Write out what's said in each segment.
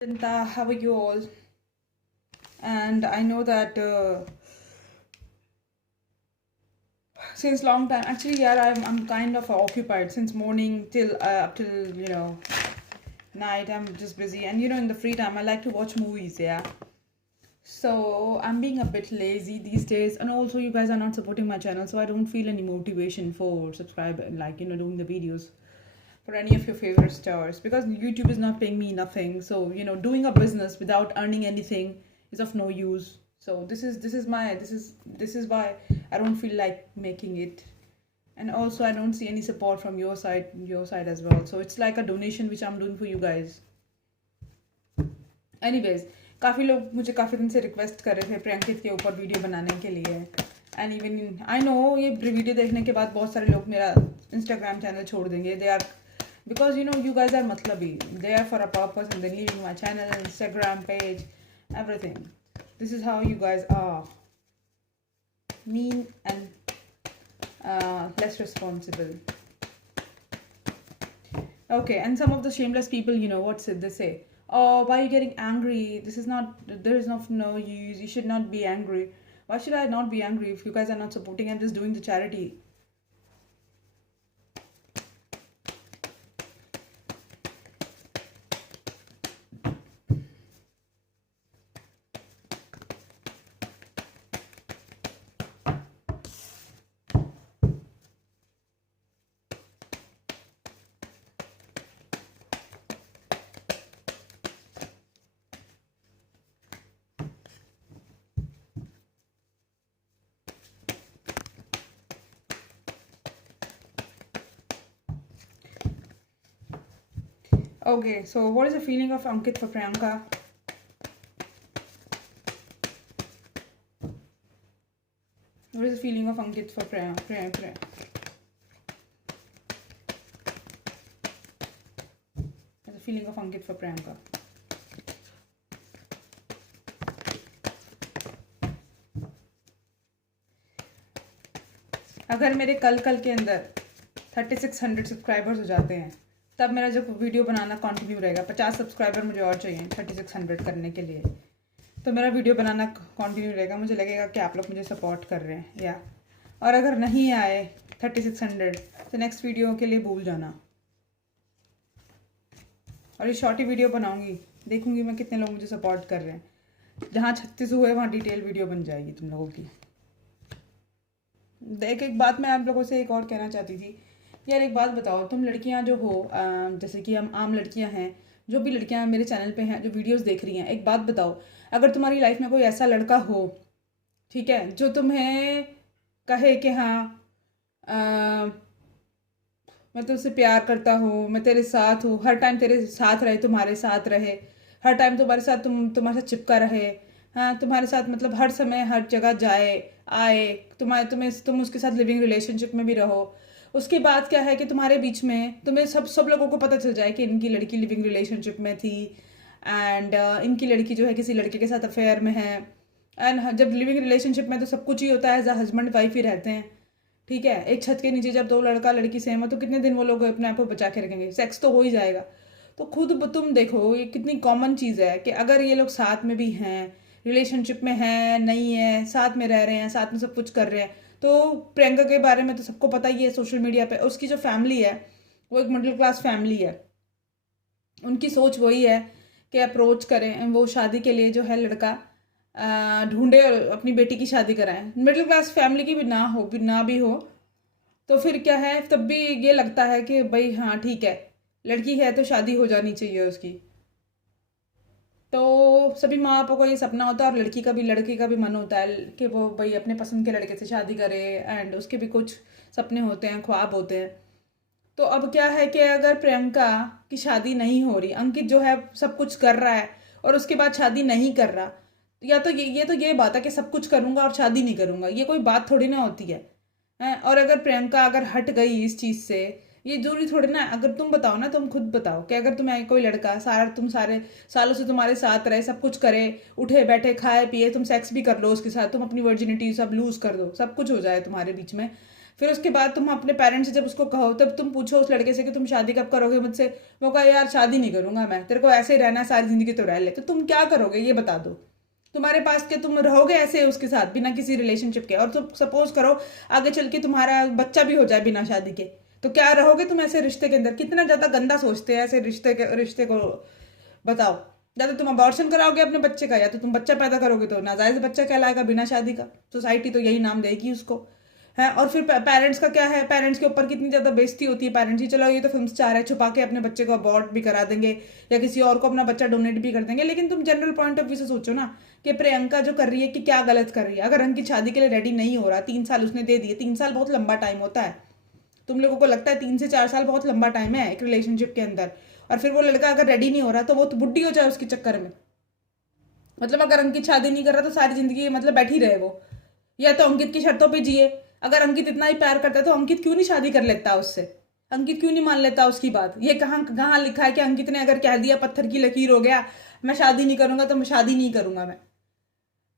Jinta, how are you all? And I know that since long time, actually, yeah, I'm kind of occupied since morning till up till night. I'm just busy, and in the free time, I like to watch movies. Yeah, so I'm being a bit lazy these days, and also you guys are not supporting my channel, so I don't feel any motivation for subscribe and doing the videos for any of your favorite stars because YouTube is not paying me nothing. So doing a business without earning anything is of no use. So this is why I don't feel like making it, and also I don't see any support from your side as well. So it's like a donation which I'm doing for you guys. Anyways, काफ़ी लोग मुझे काफ़ी दिन से request कर रहे थे प्रियंकित के ऊपर वीडियो बनाने के लिए, एंड इवन आई नो ये वीडियो देखने के बाद बहुत सारे लोग मेरा इंस्टाग्राम चैनल छोड़ देंगे. They are because you guys are matlabi, they are for a purpose and then leaving my channel, Instagram page, everything. This is how you guys are, mean and less responsible. Okay, and some of the shameless people, what's it they say, oh, why are you getting angry, this is not, there is no use, you should not be angry. Why should I not be angry if you guys are not supporting? I'm just doing the charity. Okay, so what is the feeling of Ankit for Priyanka? What is the feeling of Ankit for Priyanka? What's the feeling of Ankit for Priyanka? अगर मेरे कल के अंदर 3600 subscribers हो जाते हैं तब मेरा जो वीडियो बनाना कंटिन्यू रहेगा. 50 सब्सक्राइबर मुझे और चाहिए 3600 करने के लिए, तो मेरा वीडियो बनाना कंटिन्यू रहेगा. मुझे लगेगा कि आप लोग मुझे सपोर्ट कर रहे हैं या, और अगर नहीं आए 3600 तो नेक्स्ट वीडियो के लिए भूल जाना. और ये शॉर्टी वीडियो बनाऊंगी, देखूंगी मैं कितने लोग मुझे सपोर्ट कर रहे हैं. जहाँ 36 हुए वहाँ डिटेल वीडियो बन जाएगी तुम लोगों की. देख, एक बात मैं आप लोगों से एक और कहना चाहती थी यार. एक बात बताओ, तुम लड़कियां जो हो, जैसे कि हम आम लड़कियां हैं, जो भी लड़कियां मेरे चैनल पे हैं जो वीडियोस देख रही हैं, एक बात बताओ, अगर तुम्हारी लाइफ में कोई ऐसा लड़का हो, ठीक है, जो तुम्हें कहे कि हाँ मैं तुझसे प्यार करता हूँ, मैं तेरे साथ हूँ, हर टाइम तेरे साथ रहे, तुम्हारे साथ रहे, हर टाइम तुम्हारे साथ तुम्हारे साथ चिपका रहे, हाँ, तुम्हारे साथ मतलब हर समय हर जगह जाए आए, तुम उसके साथ लिविंग रिलेशनशिप में भी रहो. उसके बाद क्या है कि तुम्हारे बीच में तुम्हें सब लोगों को पता चल जाए कि इनकी लड़की लिविंग रिलेशनशिप में थी, एंड इनकी लड़की जो है किसी लड़के के साथ अफेयर में है. एंड जब लिविंग रिलेशनशिप में तो सब कुछ ही होता है, एज अ हस्बैंड वाइफ ही रहते हैं, ठीक है. एक छत के नीचे जब दो लड़का लड़की सेम हो तो कितने दिन वो लोग अपने आप को बचा के रखेंगे, सेक्स तो हो ही जाएगा. तो खुद तुम देखो ये कितनी कॉमन चीज़ है कि अगर ये लोग साथ में भी हैं, रिलेशनशिप में है नहीं है, साथ में रह रहे हैं, साथ में सब कुछ कर रहे हैं. तो प्रियंका के बारे में तो सबको पता ही है सोशल मीडिया पे. उसकी जो फैमिली है वो एक मिडिल क्लास फैमिली है. उनकी सोच वही है कि अप्रोच करें, वो शादी के लिए जो है लड़का ढूंढे और अपनी बेटी की शादी कराएं. मिडिल क्लास फैमिली की भी ना भी हो तो फिर क्या है, तब भी ये लगता है कि भाई हाँ ठीक है, लड़की है तो शादी हो जानी चाहिए उसकी. तो सभी माँ बापों का ये सपना होता है, और लड़की का भी लड़के का भी मन होता है कि वो भाई अपने पसंद के लड़के से शादी करे, एंड उसके भी कुछ सपने होते हैं, ख्वाब होते हैं. तो अब क्या है कि अगर प्रियंका की शादी नहीं हो रही, अंकित जो है सब कुछ कर रहा है और उसके बाद शादी नहीं कर रहा, या तो ये बात है कि सब कुछ करूंगा और शादी नहीं करूंगा, ये कोई बात थोड़ी ना होती है. और अगर प्रियंका अगर हट गई इस चीज़ से, ये जरूरी थोड़ी ना. अगर तुम बताओ ना, तुम खुद बताओ कि अगर तुम्हें कोई लड़का तुम सारे सालों से तुम्हारे साथ रहे, सब कुछ करे, उठे बैठे खाए पिए, तुम सेक्स भी कर लो उसके साथ, तुम अपनी वर्जिनिटी सब लूज कर दो, सब कुछ हो जाए तुम्हारे बीच में, फिर उसके बाद तुम अपने पेरेंट्स से जब उसको कहो, तब तुम पूछो उस लड़के से कि तुम शादी कब करोगे मुझसे। वो कहा यार शादी नहीं करूंगा मैं, तेरे को ऐसे ही रहना है सारी जिंदगी तो रह ले। तो तुम क्या करोगे ये बता दो। तुम्हारे पास के तुम रहोगे ऐसे उसके साथ बिना किसी रिलेशनशिप के, और तुम सपोज करो आगे चल के तुम्हारा बच्चा भी हो जाए बिना शादी के, तो क्या रहोगे तुम ऐसे रिश्ते के अंदर। कितना ज्यादा गंदा सोचते हैं ऐसे रिश्ते को, बताओ। या तो तुम अबॉर्शन कराओगे अपने बच्चे का, या तो तुम बच्चा पैदा करोगे तो नाजायज बच्चा कहलाएगा बिना शादी का, सोसाइटी तो यही नाम देगी उसको, है। और फिर पेरेंट्स का क्या है, पेरेंट्स के ऊपर कितनी ज्यादा बेइज्जती होती है पेरेंट्स की। चलो ये तो फिल्म स्टार है, छुपा के अपने बच्चे को अबॉर्ट भी करा देंगे या किसी और को अपना बच्चा डोनेट भी कर देंगे, लेकिन तुम जनरल पॉइंट ऑफ व्यू से सोचो ना कि प्रियंका जो कर रही है कि क्या गलत कर रही है। अगर अंकित शादी के लिए रेडी नहीं हो रहा, 3 साल उसने दे दिए, 3 साल बहुत लंबा टाइम होता है। तुम लोगों को लगता है 3 से 4 साल बहुत लंबा टाइम है एक रिलेशनशिप के अंदर, और फिर वो लड़का अगर रेडी नहीं हो रहा तो वो तो बुढ़ी हो जाए उसके चक्कर में। मतलब अगर अंकित शादी नहीं कर रहा तो सारी जिंदगी मतलब बैठी रहे वो, या तो अंकित की शर्तों पे जिए। अगर अंकित इतना ही प्यार करता है तो अंकित क्यों नहीं शादी कर लेता उससे, अंकित क्यों नहीं मान लेता उसकी बात। ये कहाँ कहाँ लिखा है कि अंकित ने अगर कह दिया पत्थर की लकीर हो गया, मैं शादी नहीं करूंगा तो मैं शादी नहीं करूंगा मैं।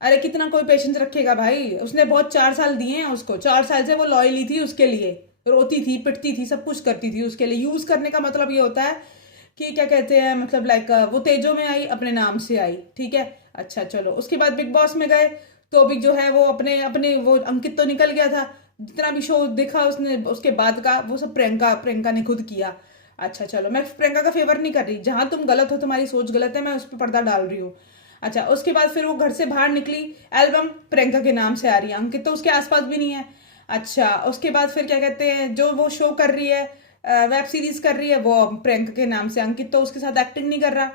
अरे कितना कोई पेशेंस रखेगा भाई। उसने बहुत 4 साल दिए हैं उसको, 4 साल से वो लॉयली थी उसके लिए, रोती थी पिटती थी सब कुछ करती थी उसके लिए। यूज करने का मतलब ये होता है कि क्या कहते हैं, मतलब लाइक वो तेजो में आई अपने नाम से आई, ठीक है। अच्छा चलो, उसके बाद बिग बॉस में गए तो भी जो है वो अपने अपने वो अंकित तो निकल गया था। जितना भी शो देखा उसने उसके बाद का वो सब प्रियंका प्रियंका ने खुद किया। अच्छा चलो, मैं प्रियंका का फेवर नहीं कर रही, जहां तुम गलत हो तुम्हारी सोच गलत है, मैं उस पर पर्दा डाल रही हूँ। अच्छा उसके बाद फिर वो घर से बाहर निकली, एल्बम प्रियंका के नाम से आ रही है, अंकित तो उसके आसपास भी नहीं है। अच्छा उसके बाद फिर क्या कहते हैं, जो वो शो कर रही है, वेब सीरीज कर रही है वो प्रियंका के नाम से, अंकित तो उसके साथ एक्टिंग नहीं कर रहा।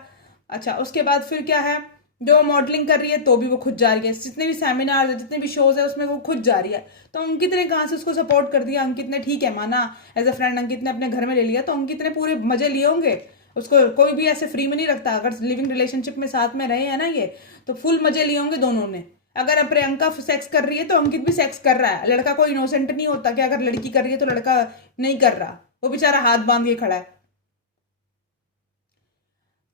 अच्छा उसके बाद फिर क्या है, जो मॉडलिंग कर रही है तो भी वो खुद जा रही है, जितने भी सेमिनार जितने भी शोज है उसमें वो खुद जा रही है। तो अंकित ने कहाँ से उसको सपोर्ट कर दिया। अंकित ने ठीक है माना एज अ फ्रेंड, अंकित ने अपने घर में ले लिया तो अंकित ने पूरे मजे लिए होंगे। उसको कोई भी ऐसे फ्री में नहीं रखता, अगर लिविंग रिलेशनशिप में साथ में रहे हैं ना ये, तो फुल मजे लिए होंगे दोनों ने। अगर अब प्रियंका सेक्स कर रही है तो अंकित भी सेक्स कर रहा है। लड़का कोई इनोसेंट नहीं होता कि अगर लड़की कर रही है तो लड़का नहीं कर रहा, वो बेचारा हाथ बांध के खड़ा है।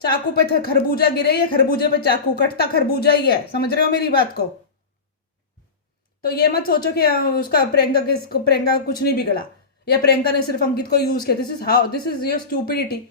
चाकू पे खरबूजा गिरे या खरबूजे पे चाकू, कटता खरबूजा ही है, समझ रहे हो मेरी बात को। तो ये मत सोचो कि उसका प्रियंका का कुछ नहीं बिगड़ा, या प्रियंका ने सिर्फ अंकित को यूज किया। This is your stupidity.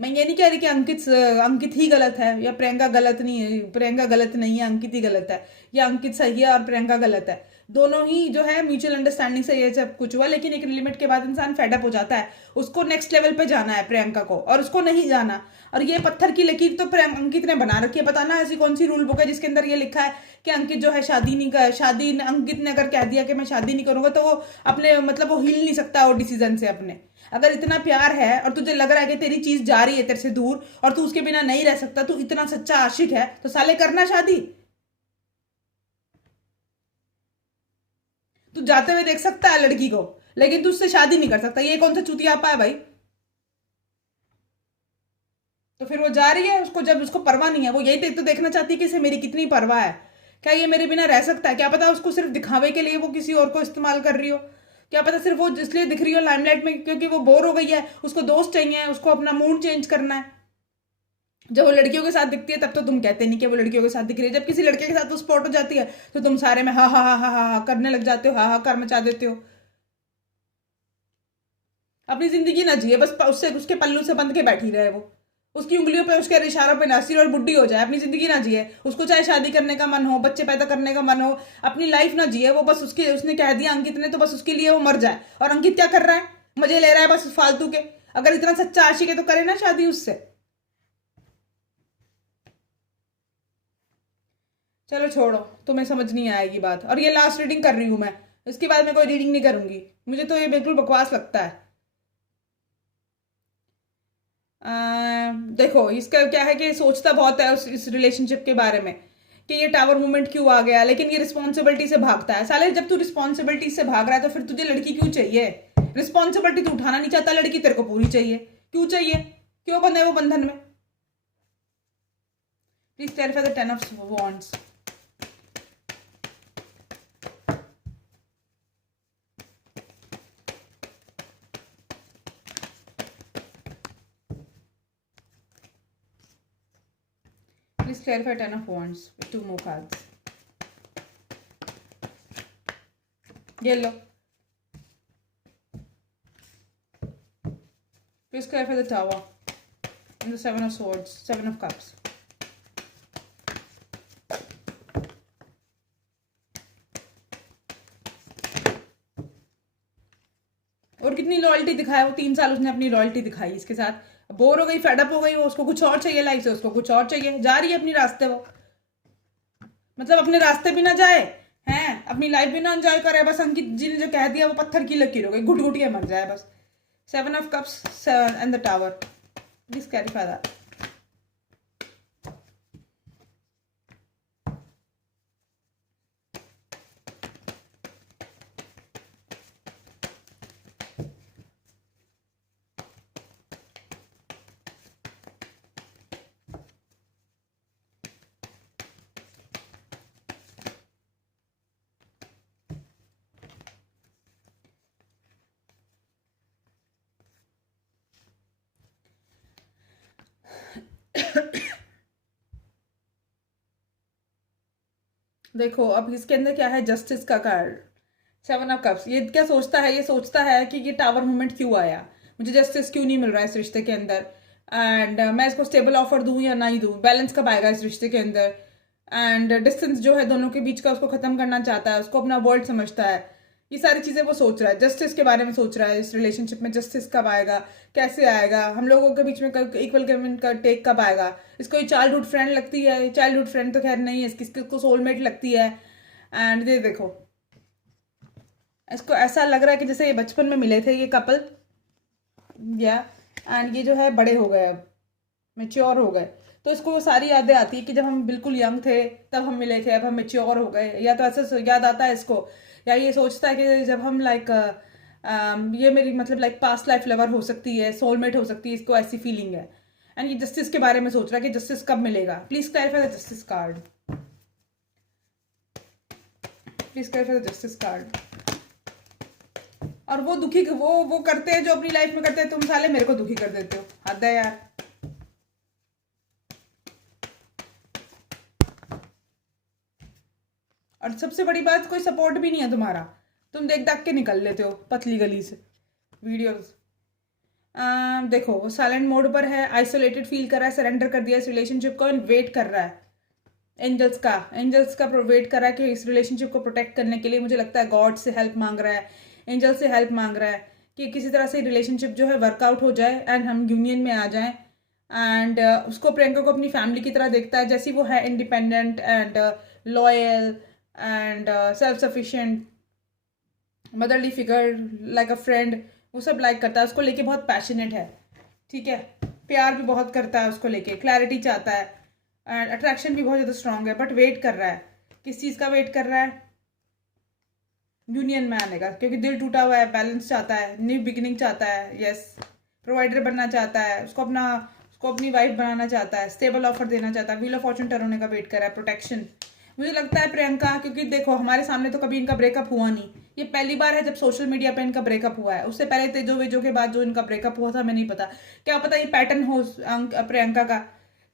मैं ये नहीं कह रही कि अंकित ही गलत है या प्रियंका गलत नहीं है, प्रियंका गलत नहीं है अंकित ही गलत है, या अंकित सही है और प्रियंका गलत है। दोनों ही जो है म्यूचुअल अंडरस्टैंडिंग से ये सब कुछ हुआ, लेकिन एक लिमिट के बाद इंसान फेडअप हो जाता है। उसको नेक्स्ट लेवल पे जाना है प्रियंका को, और उसको नहीं जाना। और ये पत्थर की लकीर तो अंकित ने बना रखी है। पता ना ऐसी कौन सी रूल बुक है जिसके अंदर ये लिखा है कि अंकित जो है शादी नहीं कर, अंकित ने अगर कह दिया कि मैं शादी नहीं करूंगा तो वो अपने मतलब वो हिल नहीं सकता वो डिसीजन से अपने। अगर इतना प्यार है और तुझे लग रहा है कि तेरी चीज जा रही है तेरे से दूर और तू उसके बिना नहीं रह सकता, तू इतना सच्चा आशिक है, तो साले करना शादी। तू जाते हुए देख सकता है लड़की को, लेकिन तू उससे शादी नहीं कर सकता। ये कौन सा चुतियापा है भाई। तो फिर वो जा रही है, उसको जब उसको परवाह नहीं है, वो यही तो देखना चाहती है कि इसे मेरी कितनी परवाह है, क्या ये मेरे बिना रह सकता है। क्या पता उसको सिर्फ दिखावे के लिए वो किसी और को इस्तेमाल कर रही हो। क्या पता सिर्फ वो इसलिए दिख रही हो लाइमलाइट में क्योंकि वो बोर हो गई है, उसको दोस्त चाहिए, उसको अपना मूड चेंज करना है। जब वो लड़कियों के साथ दिखती है तब तो तुम कहते नहीं कि वो लड़कियों के साथ दिख रही है, जब किसी लड़के के साथ वो स्पॉट हो जाती है तो तुम सारे में हा हा हा हा हा करने लग जाते हो, हा हा कर मचा देते हो। अपनी जिंदगी ना जिए, बस उससे उसके पल्लू से बंध के बैठी रहे वो, उसकी उंगलियों पे उसके इशारों पे नाची और बुढ़ी हो जाए। अपनी जिंदगी ना जिए, उसको चाहे शादी करने का मन हो, बच्चे पैदा करने का मन हो, अपनी लाइफ ना जिए वो, बस उसके उसने कह दिया अंकित ने तो बस उसके लिए वो मर जाए। और अंकित क्या कर रहा है, मजे ले रहा है बस फालतू के। अगर इतना सच्चा आशिक है तो करे ना शादी उससे। चलो छोड़ो, तुम्हें समझ नहीं आएगी बात। और ये लास्ट रीडिंग कर रही हूं मैं, इसके बाद मैं कोई रीडिंग नहीं करूंगी, मुझे तो ये बिल्कुल बकवास लगता है। देखो इसका क्या है कि सोचता बहुत है इस रिलेशनशिप के बारे में कि ये टावर मूवमेंट क्यों आ गया, लेकिन ये रिस्पॉन्सिबिलिटी से भागता है। साले जब तू रिस्पॉन्सिबिलिटी से भाग रहा है तो फिर तुझे लड़की क्यों चाहिए। रिस्पॉन्सिबिलिटी तू उठाना नहीं चाहता, लड़की तेरे को पूरी चाहिए। क्यों चाहिए, क्यों बंधे वो बंधन में। Please clarify the 10 of Wands। Please clarify 10 of Wands with 2 more cards। ये लो, Please clarify the Tower and the Seven of Swords, Seven of Cups. और कितनी लॉयल्टी दिखाया वो, 3 साल उसने अपनी लॉयल्टी दिखाई इसके साथ। बोर हो गई, फेडअप हो गई वो, उसको कुछ और चाहिए लाइफ से, उसको कुछ और चाहिए, जा रही है अपनी रास्ते वो, मतलब अपने रास्ते भी ना जाए हैं, अपनी लाइफ भी ना एंजॉय करे, बस अंकित जी ने जो कह दिया वो पत्थर की लकीर हो गई, घुट घुट के मर जाए बस। 7 of Cups and the Tower. Please clarify that. देखो अब इसके अंदर क्या है, जस्टिस का कार्ड, 7 of Cups। ये क्या सोचता है, ये सोचता है कि ये टावर मूवमेंट क्यों आया, मुझे जस्टिस क्यों नहीं मिल रहा है इस रिश्ते के अंदर, एंड मैं इसको स्टेबल ऑफर दूं या नहीं दूं, बैलेंस कब आएगा इस रिश्ते के अंदर, एंड डिस्टेंस जो है दोनों के बीच का उसको खत्म करना चाहता है, उसको अपना वर्ल्ड समझता है, ये सारी चीजें वो सोच रहा है, जस्टिस के बारे में सोच रहा है, इस रिलेशनशिप में जस्टिस कब आएगा, कैसे आएगा, हम लोगों के बीच में इक्वल का टेक कब आएगा, इसको ये चाइल्डहुड फ्रेंड लगती है, चाइल्डहुड फ्रेंड तो खैर नहीं है, इसको सोलमेट लगती है। एंड ये देखो इसको ऐसा लग रहा है कि जैसे ये बचपन में मिले थे ये कपल, या एंड ये जो है बड़े हो गए, अब मेच्योर हो गए, तो इसको वो सारी यादें आती है कि जब हम बिल्कुल यंग थे तब हम मिले थे, अब हम मेच्योर हो गए, या तो ऐसा याद आता है इसको, या ये सोचता है कि जब हम लाइक ये मेरी मतलब लाइक पास्ट लाइफ लवर हो सकती है, सोलमेट हो सकती है, इसको ऐसी फीलिंग है। एंड ये जस्टिस के बारे में सोच रहा है कि जस्टिस कब मिलेगा। Please clarify the justice card, please clarify the justice card. और वो दुखी वो करते हैं जो अपनी लाइफ में करते हैं, तुम साले मेरे को दुखी कर देते हो, हद है यार। और सबसे बड़ी बात, कोई सपोर्ट भी नहीं है तुम्हारा, तुम देख देख के निकल लेते हो पतली गली से वीडियोस। देखो वो साइलेंट मोड पर है, आइसोलेटेड फील कर रहा है, सरेंडर कर दिया इस रिलेशनशिप को, वेट कर रहा है एंजल्स का वेट कर रहा है कि इस रिलेशनशिप को प्रोटेक्ट करने के लिए, मुझे लगता है गॉड से हेल्प मांग रहा है, एंजल से हेल्प मांग रहा है कि किसी तरह से रिलेशनशिप जो है वर्कआउट हो जाए एंड हम यूनियन में आ जाएं। एंड उसको प्रियंका को अपनी फैमिली की तरह देखता है, जैसी वो है independent and loyal and self sufficient, motherly figure, like a friend, वो सब लाइक करता है, उसको लेके बहुत पैशनेट है, ठीक है, प्यार भी बहुत करता है उसको लेके, क्लैरिटी चाहता है एंड अट्रैक्शन भी बहुत ज़्यादा स्ट्रांग है, बट वेट कर रहा है, किस चीज़ का वेट कर रहा है, यूनियन में आने का, क्योंकि दिल टूटा हुआ है, बैलेंस चाहता है, न्यू बिगिनिंग चाहता है, यस, प्रोवाइडर बनना चाहता है, उसको अपनी वाइफ बनाना चाहता है, स्टेबल ऑफर देना चाहता है, व्हील ऑफ फॉर्चून टर्न होने का वेट कर रहा है, प्रोटेक्शन। मुझे लगता है प्रियंका, क्योंकि देखो हमारे सामने तो कभी इनका ब्रेकअप हुआ नहीं, ये पहली बार है जब सोशल मीडिया पे इनका ब्रेकअप हुआ है, उससे पहले तेजो वेजो के बाद जो इनका ब्रेकअप हुआ था हमें नहीं पता, क्या पता ये पैटर्न हो प्रियंका का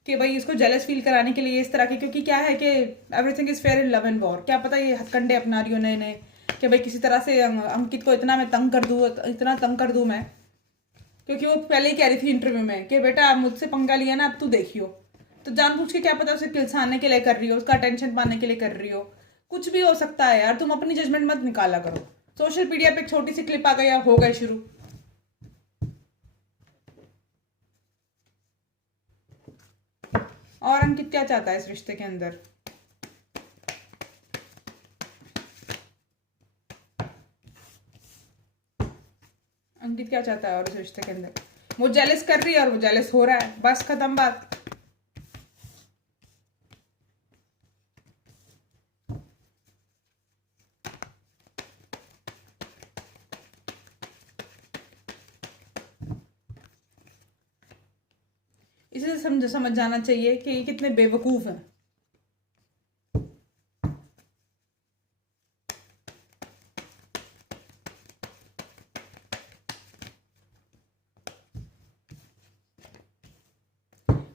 कि भाई इसको जेलस फील कराने के लिए इस तरह की, क्योंकि क्या है कि everything is fair in love and war, क्या पता ये हथकंडे अपना रही हो नए नए कि भाई किसी तरह से अंकित को इतना मैं तंग कर दूँ, इतना तंग कर दूँ मैं, क्योंकि वो पहले ही कह रही थी इंटरव्यू में कि बेटा आप मुझसे पंगा लिया ना, अब तू देखियो, तो जानबूझ के क्या पता उसे किलसाने के लिए कर रही हो, उसका अटेंशन पाने के लिए कर रही हो, कुछ भी हो सकता है यार, तुम अपनी जजमेंट मत निकाला करो। सोशल मीडिया पे एक छोटी सी क्लिप आ गई, हो गए शुरू। और अंकित क्या चाहता है इस रिश्ते के अंदर, अंकित क्या चाहता है और इस रिश्ते के अंदर, वो जेलस कर रही है और वो जेलस हो रहा है, बस खत्म बात। इसे समझ जाना चाहिए कि ये कितने बेवकूफ हैं।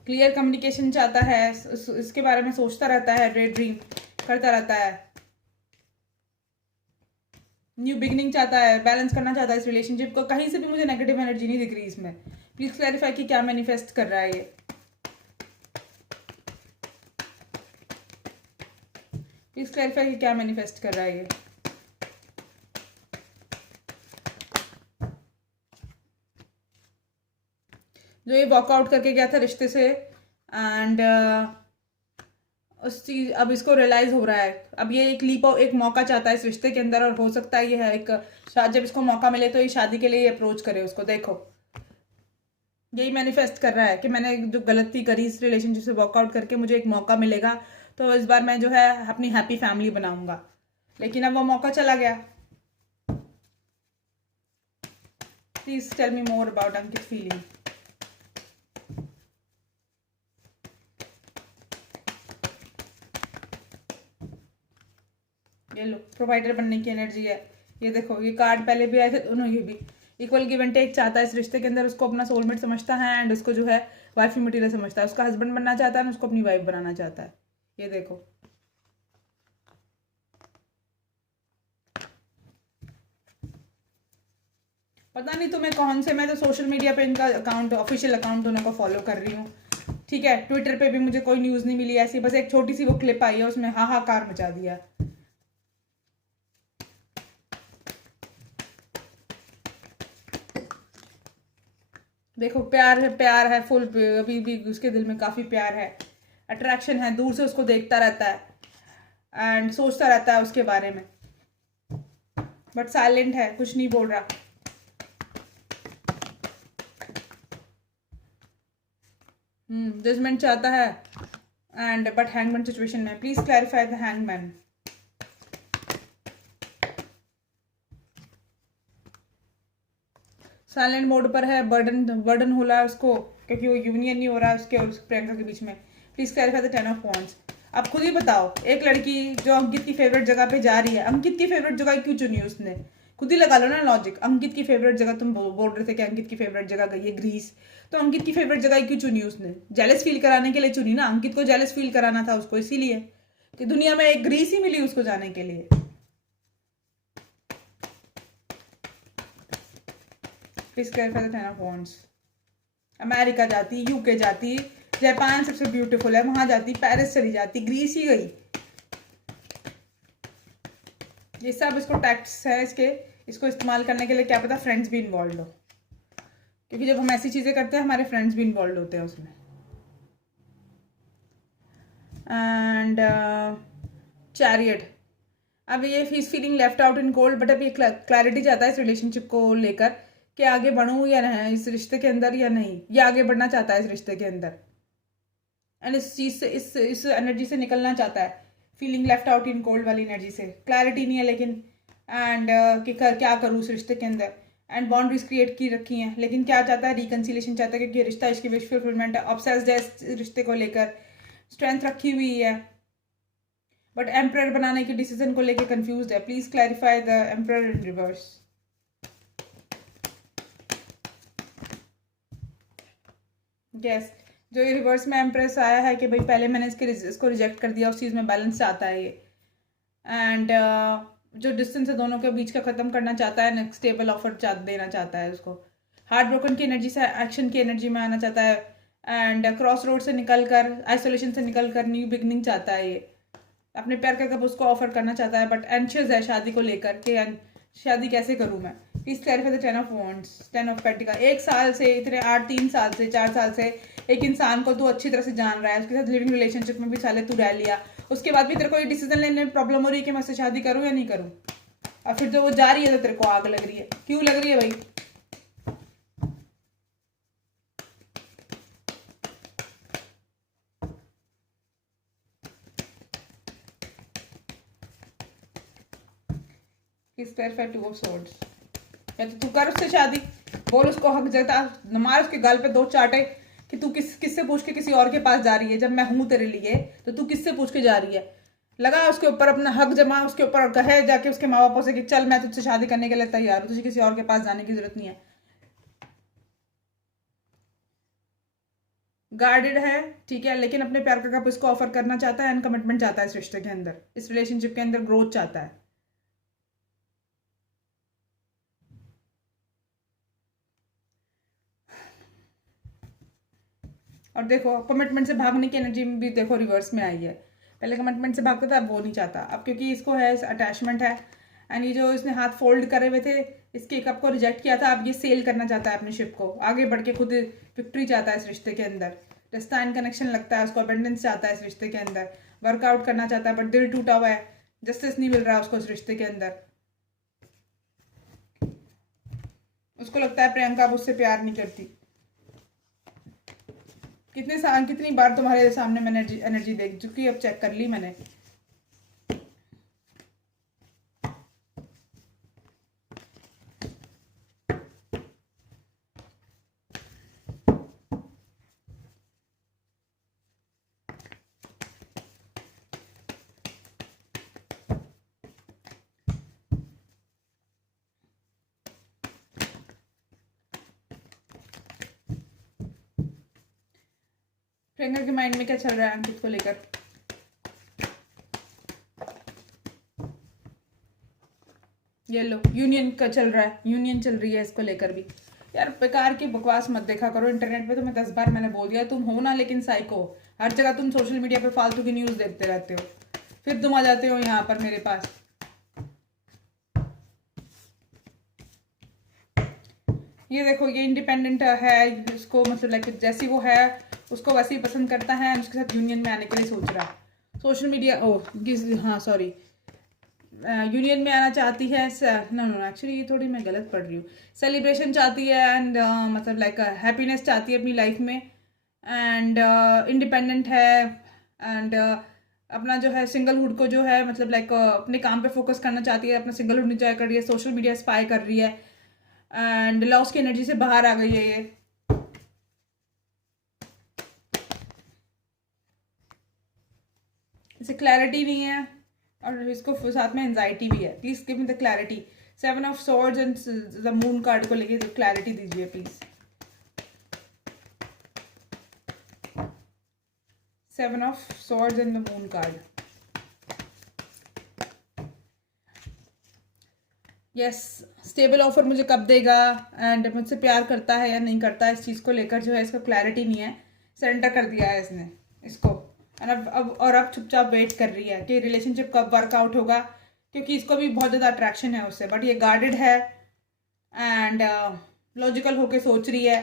क्लियर कम्युनिकेशन चाहता है, इसके बारे में सोचता रहता है, डे ड्रीम करता रहता है, न्यू बिगिनिंग चाहता है, बैलेंस करना चाहता है इस रिलेशनशिप को, कहीं से भी मुझे नेगेटिव एनर्जी नहीं दिख रही इसमें। प्लीज क्लैरिफाई कि क्या मैनिफेस्ट कर रहा है ये। प्लीज क्लैरिफाई कि क्या मैनिफेस्ट कर रहा है ये। जो ये वॉकआउट करके गया था रिश्ते से, एंड उस चीज अब इसको रियलाइज हो रहा है। अब ये एक लीप, एक मौका चाहता है इस रिश्ते के अंदर, और हो सकता है ये है एक जब इसको मौका मिले तो ये शादी के लिए अप्रोच करे उसको। देखो यही मैनिफेस्ट कर रहा है कि मैंने जो गलती करी इस रिलेशनशिप से वॉकआउट करके, मुझे एक मौका मिलेगा तो इस बार मैं जो है अपनी हैप्पी फैमिली बनाऊंगा। लेकिन अब वो मौका चला गया। Please tell me more about Ankit feeling. ये लो, प्रोवाइडर बनने की एनर्जी है। ये देखो, ये कार्ड पहले भी आए थे दोनों, ये भी इक्वल गिव एंड टेक चाहता है इस रिश्ते के अंदर। उसको अपना सोलमेट समझता है एंड उसको जो है वाइफ मटेरियल समझता है। उसका हस्बैंड बनना चाहता है, उसको अपनी वाइफ बनाना चाहता है। ये देखो, पता नहीं तुम्हें कौन से, मैं तो सोशल मीडिया पे इनका अकाउंट, ऑफिशियल अकाउंट दोनों को फॉलो कर रही हूँ। ठीक है, ट्विटर पे भी मुझे कोई न्यूज़ नहीं मिली ऐसी, बस एक छोटी सी वो क्लिप आई है, उसमें हाहाकार मचा दिया। देखो, प्यार है फुल, अभी भी उसके दिल में काफ़ी प्यार है, अट्रैक्शन है, दूर से उसको देखता रहता है एंड सोचता रहता है उसके बारे में, बट साइलेंट है, कुछ नहीं बोल रहा। जजमेंट चाहता है एंड बट हैंगमैन सिचुएशन में। Please clarify the hangman. Silent mode पर है, बर्डन हो रहा है उसको, क्योंकि वो यूनियन नहीं हो रहा है उसके और प्रियंका के बीच में। Please clarify the 10 of wands. अब खुद ही बताओ, एक लड़की जो अंकित की फेवरेट जगह पे जा रही है, अंकित की फेवरेट जगह क्यों चुनी उसने? खुद ही लगा लो ना लॉजिक। अंकित की फेवरेट जगह, तुम बोल रहे थे कि अंकित की फेवरेट जगह गई है ग्रीस, तो अंकित की फेवरेट जगह क्यों चुनी उसने? जेलस फील कराने के लिए चुनी ना, अंकित को जेलस फील कराना था उसको, इसीलिए कि दुनिया में एक ग्रीस ही मिली उसको जाने के लिए। Please clarify the 10 of wands. America जाती, यूके जाती, जापान सबसे ब्यूटीफुल है वहां जाती, पेरिस चली जाती, ग्रीस ही गई। ये सब इसको टैक्स है इसके, इसको इस्तेमाल करने के लिए क्या पता फ्रेंड्स भी इन्वॉल्व हो, क्योंकि जब हम ऐसी चीजें करते हैं हमारे फ्रेंड्स भी इन्वॉल्व होते हैं उसमें। एंड चैरियट, अब ये feeling left out in cold, but अब ये क्लैरिटी चाहता है इस रिलेशनशिप को लेकर कि आगे बढ़ूं या नहीं इस रिश्ते के अंदर या नहीं, या आगे बढ़ना चाहता है इस रिश्ते के अंदर एंड इस चीज से, इस एनर्जी से निकलना चाहता है। Feeling left out in cold वाली एनर्जी से क्लैरिटी नहीं है लेकिन, एंड कि क्या करूँ उस रिश्ते के अंदर, एंड बाउंड्रीज क्रिएट की रखी हैं, लेकिन क्या चाहता है? रिकन्सिलेशन चाहता है, क्योंकि रिश्ता इसकी विश फुलफिलमेंट है, ऑब्सेस्ड है इस रिश्ते को लेकर, स्ट्रेंथ रखी हुई है, बट एम्परर बनाने के डिसीजन को लेकर कंफ्यूज्ड है। Please clarify the emperor in reverse. Yes, जो ये रिवर्स में एम्प्रेस आया है कि भाई पहले मैंने इसको रिजेक्ट कर दिया, उस चीज़ में बैलेंस चाहता है ये, एंड जो डिस्टेंस है दोनों के बीच का ख़त्म करना चाहता है, नेक्स्ट स्टेबल ऑफर देना चाहता है उसको, हार्ट ब्रोकन की एनर्जी से एक्शन की एनर्जी में आना चाहता है, एंड क्रॉस रोड से निकल कर, आइसोलेशन से निकल कर न्यू बिगनिंग चाहता है ये, अपने प्यार का कप उसको ऑफर करना चाहता है, बट एंशियस है शादी को लेकर कि शादी कैसे करूँ मैं। Please clarify the 10 of wands, 10 of pentacle. 1 साल से, इतने 3 साल से, 4 साल से एक इंसान को तू अच्छी तरह से जान रहा है, उसके साथ लिविंग रिलेशनशिप में भी साले तू रह लिया, उसके बाद भी तेरे को ये डिसीजन लेने में प्रॉब्लम हो रही है कि मैं उससे शादी करूँ या नहीं करूँ, और फिर जो वो जा रही है तो तेरे को आग लग रही है। क्यों लग रही है भाई? Please clarify 2 of swords. या तो तू कर उससे शादी, बोल उसको हक जता, मार उसके गाल पे 2 चाटे कि तू किससे पूछ के किसी और के पास जा रही है, जब मैं हूं तेरे लिए तो तू किससे पूछ के जा रही है। लगा उसके ऊपर अपना हक जमा, उसके ऊपर कहे जाके उसके माँ बापों से कि चल मैं तुझसे शादी करने के लिए तैयार हूँ, तुझे किसी और के पास जाने की जरूरत नहीं है। गार्डेड है, ठीक है, लेकिन अपने प्यार का कप उसको ऑफर करना चाहता है एंड कमिटमेंट चाहता है इस रिश्ते के अंदर, इस रिलेशनशिप के अंदर ग्रोथ चाहता है। और देखो कमिटमेंट से भागने की एनर्जी भी देखो रिवर्स में आई है। पहले कमिटमेंट से भागता था, अब वो नहीं चाहता। अब क्योंकि इसको है अटैचमेंट है, एंड ये जो इसने हाथ फोल्ड करे हुए थे, इसके कप को रिजेक्ट किया था, अब ये सेल करना चाहता है अपनी शिप को, आगे बढ़ के खुद विक्ट्री चाहता है इस रिश्ते के अंदर। डेस्टाइन कनेक्शन लगता है उसको, अबेंडेंस चाहता है इस रिश्ते के अंदर, वर्कआउट करना चाहता है, बट दिल टूटा हुआ है, जस्टिस नहीं मिल रहा उसको इस रिश्ते के अंदर। उसको लगता है प्रियंका अब उससे प्यार नहीं करती। कितनी बार तुम्हारे सामने मैंने एनर्जी देख चुकी, अब चेक कर ली मैंने। प्रियंका के माइंड में क्या चल रहा है अंकित को लेकर? ये लो यूनियन का चल रहा है, यूनियन चल रही है इसको लेकर भी। यार बेकार की बकवास मत देखा करो इंटरनेट पे, तो मैं 10 बार मैंने बोल दिया, तुम हो ना लेकिन साइको, हर जगह तुम सोशल मीडिया पे फालतू की न्यूज़ देखते रहते हो, फिर तुम आ जाते हो यहाँ पर मेरे पास। ये देखो ये इंडिपेंडेंट है, इसको मतलब लाइक जैसी वो है उसको वैसे ही पसंद करता है, उसके साथ यूनियन में आने के लिए सोच रहा है। सोशल मीडिया हाँ सॉरी, यूनियन में आना चाहती है। नो नो एक्चुअली ये थोड़ी मैं गलत पढ़ रही हूँ। सेलिब्रेशन चाहती है एंड मतलब लाइक हैप्पीनेस चाहती है अपनी लाइफ में, एंड इंडिपेंडेंट है, एंड अपना जो है सिंगलहुड को जो है मतलब लाइक अपने काम पे फोकस करना चाहती है, अपना सिंगलहुड इंजॉय कर रही है, सोशल मीडिया स्पाई कर रही है, एंड लॉस की एनर्जी से बाहर आ गई है ये। इसे क्लैरिटी नहीं है और इसको साथ में एंजाइटी भी है। Please give me the clarity. 7 of swords and the moon card को लेके क्लैरिटी दीजिए please. 7 of swords and the moon card. Yes, stable offer मुझे कब देगा एंड मुझसे प्यार करता है या नहीं करता है, इस चीज़ को लेकर जो है इसको क्लैरिटी नहीं है। सरेंडर कर दिया है इसने इसको, अब चुपचाप वेट कर रही है कि रिलेशनशिप कब वर्कआउट होगा, क्योंकि इसको भी बहुत ज़्यादा अट्रैक्शन है उससे, बट ये गार्डेड है एंड लॉजिकल होके सोच रही है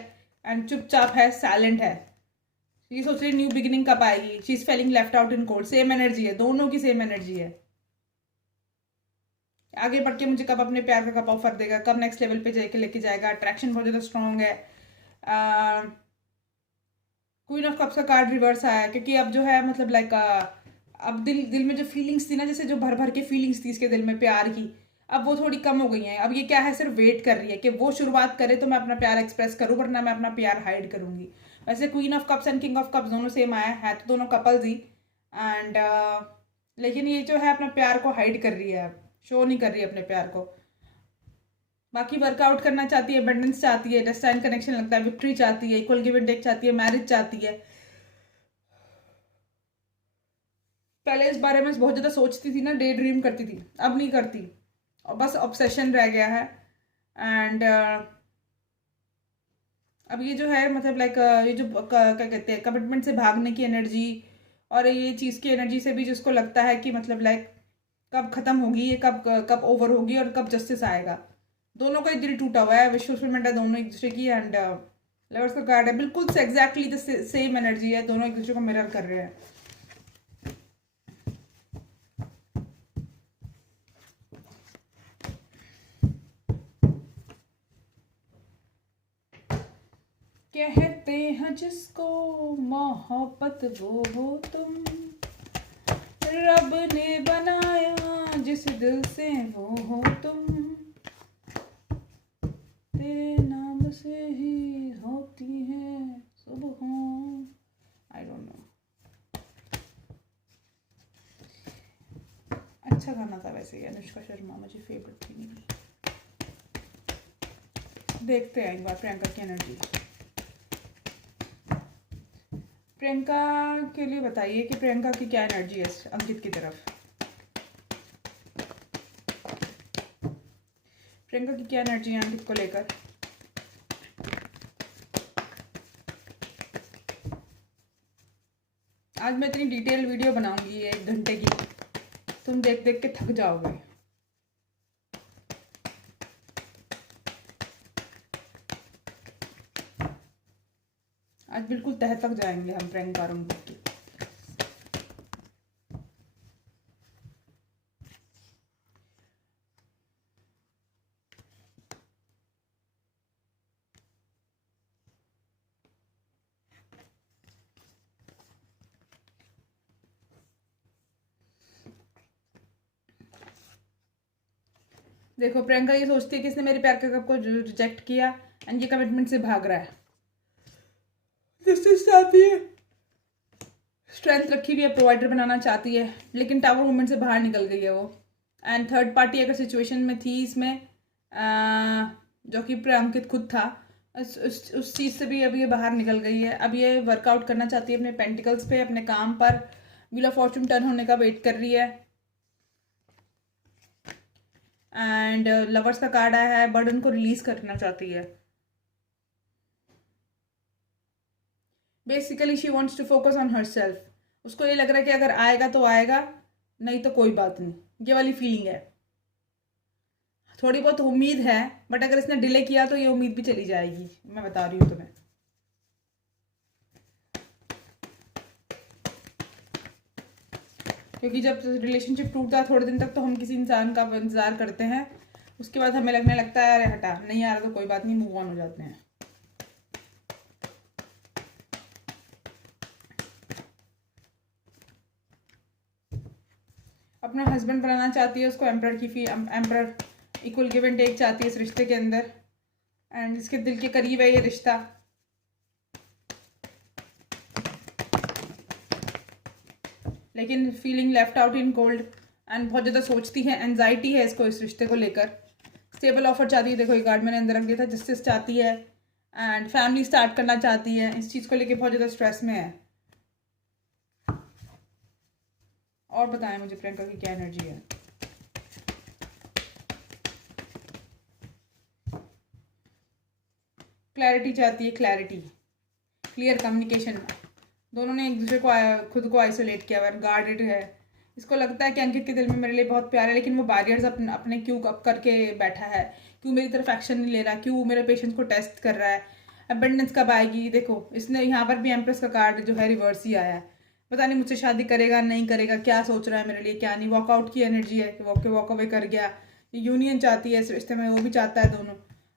एंड चुपचाप है, साइलेंट है। ये सोच रही है न्यू बिगिनिंग कब आएगी। She is feeling left out in cold. Same energy है, दोनों की सेम एनर्जी है। आगे बढ़ के मुझे कब अपने प्यार का कप ऑफर देगा, कब नेक्स्ट लेवल पे जाके लेके जाएगा। अट्रैक्शन बहुत ज़्यादा स्ट्रॉन्ग है। क्वीन ऑफ कप्स का कार्ड रिवर्स आया है, क्योंकि अब जो है मतलब लाइक अब दिल में जो फीलिंग्स थी ना, जैसे जो भर भर के फीलिंग्स थी इसके दिल में प्यार की, अब वो थोड़ी कम हो गई हैं। अब ये क्या है, सिर्फ वेट कर रही है कि वो शुरुआत करे तो मैं अपना प्यार एक्सप्रेस करूँ, वरना मैं अपना प्यार हाइड करूँगी। वैसे queen of cups and king of cups दोनों सेम आया है तो दोनों कपल्स ही, एंड लेकिन ये जो है अपना प्यार को हाइड कर रही है, अब शो नहीं कर रही है अपने प्यार को। बाकी वर्कआउट करना चाहती है, अबंडेंस चाहती है, डेस्टाइन कनेक्शन लगता है, विक्ट्री चाहती है, इक्वल गिव एंड टेक चाहती है, मैरिज चाहती है। पहले इस बारे में बहुत ज़्यादा सोचती थी ना, डे ड्रीम करती थी, अब नहीं करती और बस ऑब्सेशन रह गया है। एंड अब ये जो है मतलब लाइक ये जो क्या कहते हैं कमिटमेंट से भागने की एनर्जी और ये चीज़ की एनर्जी से भी जिसको लगता है कि मतलब लाइक कब ख़त्म होगी ये, कब कब ओवर होगी और कब जस्टिस आएगा। दोनों का ही दिल टूटा हुआ है, विश फुलफिलमेंट है दोनों एक दूसरे की, एंड लवर्स का कार्ड है, बिल्कुल से एग्जैक्टली द सेम एनर्जी है, दोनों एक दूसरे को मिरर कर रहे हैं। कहते हैं जिसको मोहब्बत वो हो तुम, रब ने बनाया जिस दिल से वो हो तुम, तेरे नाम से ही होती है सुबह। आई डोंट नो, अच्छा गाना था वैसे, अनुष्का शर्मा मुझे फेवरेट थी मेरी। देखते हैं एक बार प्रियंका की एनर्जी। प्रियंका के लिए बताइए कि प्रियंका की क्या एनर्जी है अंकित की तरफ। प्रियंका की क्या एनर्जी है अंकित को लेकर। आज मैं इतनी डिटेल वीडियो बनाऊंगी 1 घंटे की, तुम देख देख के थक जाओगे। आज बिल्कुल तह तक जाएंगे हम प्रैंक कारों की। देखो प्रियंका ये सोचती है कि इसने मेरे प्यार के कप को रिजेक्ट किया एंड ये कमिटमेंट से भाग रहा है। जस्टिस चाहती है, स्ट्रेंथ रखी हुई है, प्रोवाइडर बनाना चाहती है, लेकिन टावर मूवमेंट से बाहर निकल गई है वो। एंड थर्ड पार्टी अगर सिचुएशन में थी इसमें, जो कि अंकित खुद था, उस चीज़ से भी अभी ये बाहर निकल गई है। अब ये वर्कआउट करना चाहती है अपने पेंटिकल्स पे, अपने काम पर। व्हील ऑफ फॉर्चून टर्न होने का वेट कर रही है। एंड लवर्स का कार्ड आया है, बर्डन को रिलीज करना चाहती है। Basically she wants to focus on herself. उसको ये लग रहा है कि अगर आएगा तो आएगा, नहीं तो कोई बात नहीं, ये वाली फीलिंग है। थोड़ी बहुत उम्मीद है, बट अगर इसने डिले किया तो ये उम्मीद भी चली जाएगी, मैं बता रही हूँ तुम्हें। क्योंकि जब रिलेशनशिप टूटता है थोड़े दिन तक तो हम किसी इंसान का इंतजार करते हैं, उसके बाद हमें लगने लगता है अरे हटा, नहीं आ रहा तो कोई बात नहीं, मूव ऑन हो जाते हैं। अपना हस्बैंड बनाना चाहती है, उसको emperor equal give and take चाहती है इस रिश्ते के अंदर। एंड इसके दिल के करीब है ये रिश्ता। लेकिन feeling left out in cold and बहुत ज़्यादा सोचती है, एंजाइटी है इसको इस रिश्ते को लेकर। स्टेबल ऑफर चाहती है, देखो ये कार्ड मैंने अंदर रख दिया था, जस्टिस चाहती है एंड फैमिली स्टार्ट करना चाहती है। इस चीज़ को लेकर बहुत ज़्यादा स्ट्रेस में है। और बताएं मुझे प्रियंका की क्या एनर्जी है। क्लैरिटी चाहती है, क्लैरिटी, क्लियर कम्युनिकेशन। दोनों ने एक दूसरे को खुद को आइसोलेट किया हुआ, गार्डेड है। इसको लगता है कि अंकित के दिल में मेरे लिए बहुत प्यार है, लेकिन वो बैरियर्स अपने क्यों अप करके बैठा है, क्यों मेरी तरफ एक्शन नहीं ले रहा, क्यों मेरे पेशेंस को टेस्ट कर रहा है। अबंडेंस कब आएगी? देखो इसने यहाँ पर भी एम्प्रेस का कार्ड जो है रिवर्स ही आया है। पता नहीं मुझसे शादी करेगा नहीं करेगा, क्या सोच रहा है मेरे लिए क्या नहीं। वॉकआउट की एनर्जी है, वॉक अवे कर गया। यूनियन चाहती है इस रिश्ते में, वो भी चाहता है दोनों।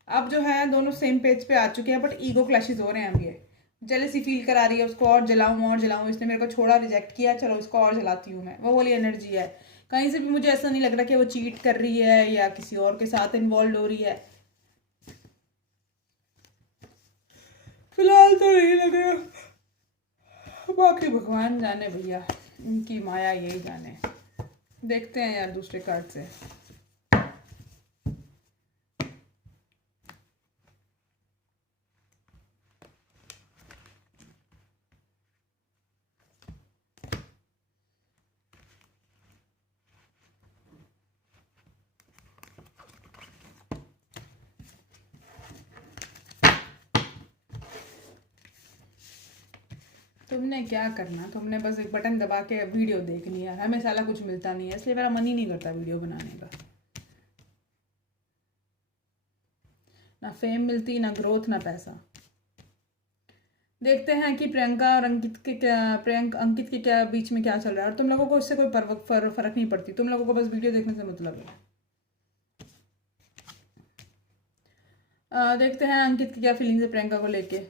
अब जो है दोनों सेम पेज पे आ चुके हैं, बट ईगो क्लैशेस हो रहे हैं। अब ये जेलसी फील करा रही है उसको, और जलाऊं, इसने मेरे को छोड़ा, रिजेक्ट किया, चलो इसको और जलाती हूँ मैं, वो वाली एनर्जी है। कहीं से भी मुझे ऐसा नहीं लग रहा कि वो चीट कर रही है या किसी और के साथ इन्वॉल्व हो रही है। फिलहाल तो नहीं लग रहा, बाकी भगवान जाने भैया, इनकी माया यही जाने। देखते हैं यार दूसरे कार्ड से। तुमने क्या करना, तुमने बस एक बटन दबा के वीडियो देखनी है। हमें साला कुछ मिलता नहीं है, इसलिए मेरा मन ही नहीं करता वीडियो बनाने का। ना फेम मिलती, ना ग्रोथ, ना पैसा। देखते हैं कि प्रियंका और अंकित के क्या बीच में क्या चल रहा है। और तुम लोगों को इससे कोई फर्क नहीं पड़ती, तुम लोगों को बस वीडियो देखने से मतलब है। देखते हैं अंकित की क्या फीलिंग्स है प्रियंका को लेके।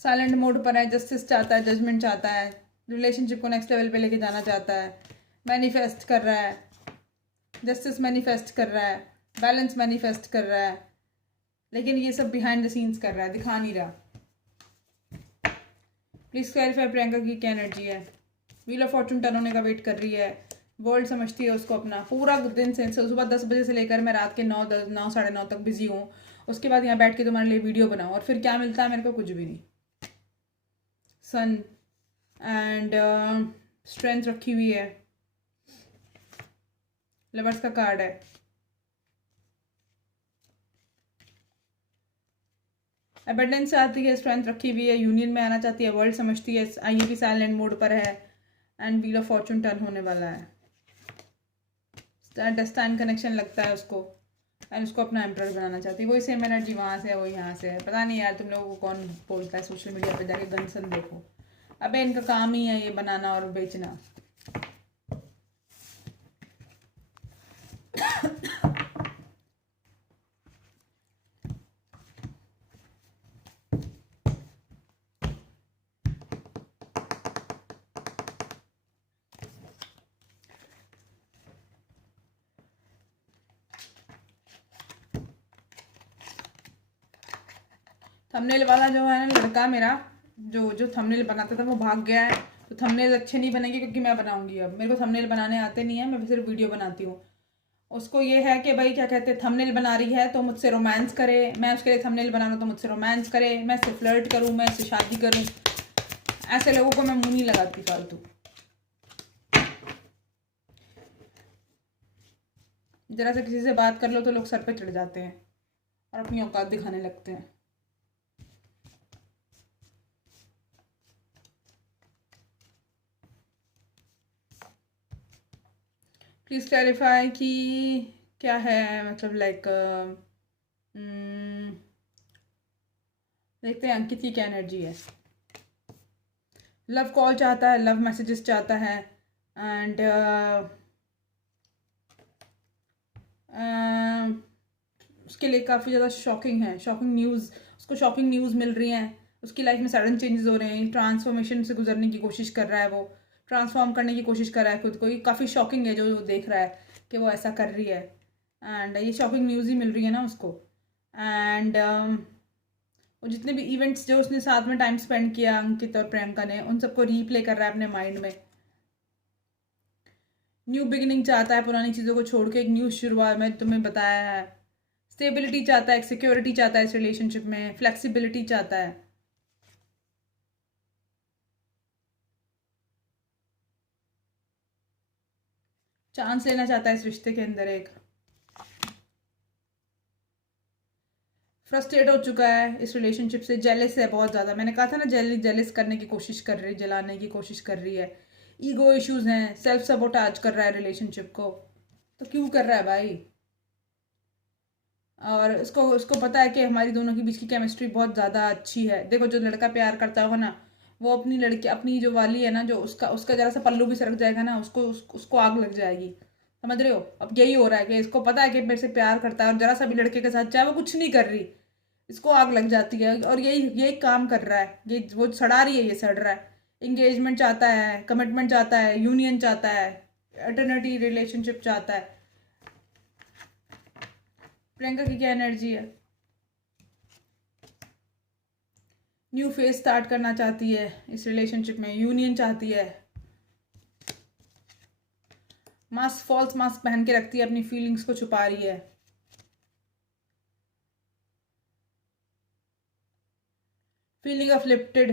साइलेंट मोड पर है, जस्टिस चाहता है, जजमेंट चाहता है, रिलेशनशिप को नेक्स्ट लेवल पे लेके जाना चाहता है, मैनिफेस्ट कर रहा है, जस्टिस मैनिफेस्ट कर रहा है, बैलेंस मैनिफेस्ट कर रहा है, लेकिन ये सब बिहाइंड द सीन्स कर रहा है, दिखा नहीं रहा। प्लीज क्लैरिफाई प्रियंका की क्या एनर्जी है। व्हील ऑफ फॉर्चून टर्न होने का वेट कर रही है। वर्ल्ड समझती है उसको अपना, पूरा दिन से सुबह 10 बजे से लेकर मैं रात के 9 साढ़े 9 तक बिजी हूँ। उसके बाद यहाँ बैठ के तुम्हारे लिए वीडियो बनाऊँ, और फिर क्या मिलता है मेरे को? कुछ भी नहीं। सन एंड स्ट्रेंथ रखी हुई है, लवर्स का कार्ड है। एबंडेंस चाहती है, स्ट्रेंथ रखी हुई है, यूनियन में आना चाहती है, वर्ल्ड समझती है, ये भी साइलेंट मोड पर है, and wheel of Fortune turn होने वाला है। डेस्टाइन कनेक्शन लगता है उसको, एंड उसको अपना एम्प्रर बनाना चाहती है। वही सेम एनर्जी वहाँ से है, वो यहाँ से है। पता नहीं यार तुम लोगों को कौन बोलता है सोशल मीडिया पे जाके गन सन देखो। अबे इनका काम ही है ये बनाना और बेचना। थंबनेल वाला जो है ना लड़का मेरा, जो थंबनेल बनाता था वो भाग गया है। तो थंबनेल अच्छे नहीं बनेंगे क्योंकि मैं बनाऊंगी। अब मेरे को थंबनेल बनाने आते नहीं है, मैं सिर्फ वीडियो बनाती हूँ। उसको ये है कि भाई क्या कहते हैं, थंबनेल बना रही है तो मुझसे रोमांस करे, मैं उसके लिए थंबनेल बना रहा हूँ तो मुझसे रोमांस करे, मैं इससे फ्लर्ट करूँ, मैं इससे शादी करूँ। ऐसे लोगों को मैं मुँह नहीं लगाती फालतू। जरा से किसी से बात कर लो तो लोग सर पे चढ़ जाते हैं और अपनी औकात दिखाने लगते हैं। प्लीज़ क्लैरिफाई कि क्या है, मतलब लाइक देखते हैं अंकित की क्या एनर्जी है। लव कॉल चाहता है, लव मैसेजेस चाहता है, एंड उसके लिए काफ़ी ज़्यादा शॉकिंग है, शॉकिंग न्यूज़। उसको शॉकिंग न्यूज़ मिल रही हैं, उसकी लाइफ में सडन चेंजेस हो रहे हैं, ट्रांसफॉर्मेशन से गुजरने की कोशिश कर रहा है, वो ट्रांसफॉर्म करने की कोशिश कर रहा है खुद को। ये काफ़ी शॉकिंग है जो वो देख रहा है कि वो ऐसा कर रही है, एंड ये शॉकिंग न्यूज़ ही मिल रही है ना उसको। एंड वो जितने भी इवेंट्स जो उसने साथ में टाइम स्पेंड किया अंकित और प्रियंका ने, उन सबको रीप्ले कर रहा है अपने माइंड में। न्यू बिगिनिंग चाहता है, पुरानी चीज़ों को छोड़ के एक न्यू शुरुआत। मैं तुम्हें बताया है, स्टेबिलिटी चाहता है, एक सिक्योरिटी चाहता है इस रिलेशनशिप में, फ्लेक्सिबिलिटी चाहता है। चांस लेना चाहता है इस रिश्ते के अंदर। एक फ्रस्ट्रेट हो चुका है इस रिलेशनशिप से, जेलस है बहुत ज़्यादा। मैंने कहा था ना, जेलस करने की कोशिश कर रही है, जलाने की कोशिश कर रही है। ईगो इश्यूज हैं, सेल्फ सबोटाज कर रहा है रिलेशनशिप को। तो क्यों कर रहा है भाई? और उसको पता है कि हमारी दोनों के बीच की केमिस्ट्री बहुत ज़्यादा अच्छी है। देखो जो लड़का प्यार करता होगा ना, वो अपनी लड़की, अपनी जो वाली है ना, जो उसका उसका जरा सा पल्लू भी सरक जाएगा ना, उसको आग लग जाएगी। समझ रहे हो? अब यही हो रहा है कि इसको पता है कि मेरे से प्यार करता है, और जरा सा भी लड़के के साथ चाहे वो कुछ नहीं कर रही, इसको आग लग जाती है। और यही यही काम कर रहा है, ये वो सड़ा रही है, ये सड़ रहा है। इंगेजमेंट चाहता है, कमिटमेंट चाहता है, यूनियन चाहता है, अटर्निटी रिलेशनशिप चाहता है। प्रियंका की क्या एनर्जी है? न्यू फेज स्टार्ट करना चाहती है इस रिलेशनशिप में, यूनियन चाहती है। मास्क, फॉल्स मास्क पहन के रखती है, अपनी फीलिंग्स को छुपा रही है। फीलिंग अपलिफ्टेड,